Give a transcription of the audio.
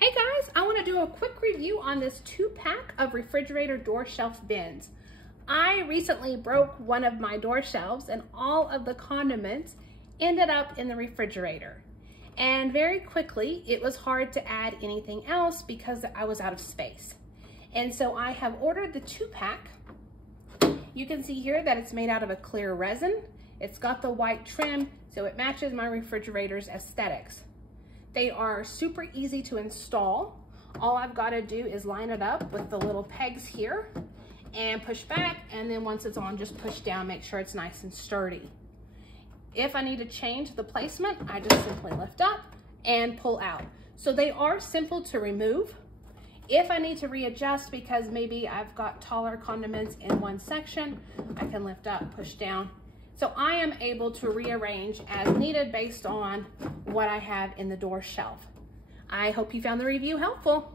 Hey guys, I want to do a quick review on this 2-pack of refrigerator door shelf bins. I recently broke one of my door shelves and all of the condiments ended up in the refrigerator. And very quickly, it was hard to add anything else because I was out of space. And so I have ordered the 2-pack. You can see here that it's made out of a clear resin. It's got the white trim, so it matches my refrigerator's aesthetics. They are super easy to install. All I've got to do is line it up with the little pegs here and push back, and then once it's on, just push down, make sure it's nice and sturdy. If I need to change the placement, I just simply lift up and pull out. So they are simple to remove. If I need to readjust because maybe I've got taller condiments in one section, I can lift up, push down. So I am able to rearrange as needed based on what I have in the door shelf. I hope you found the review helpful.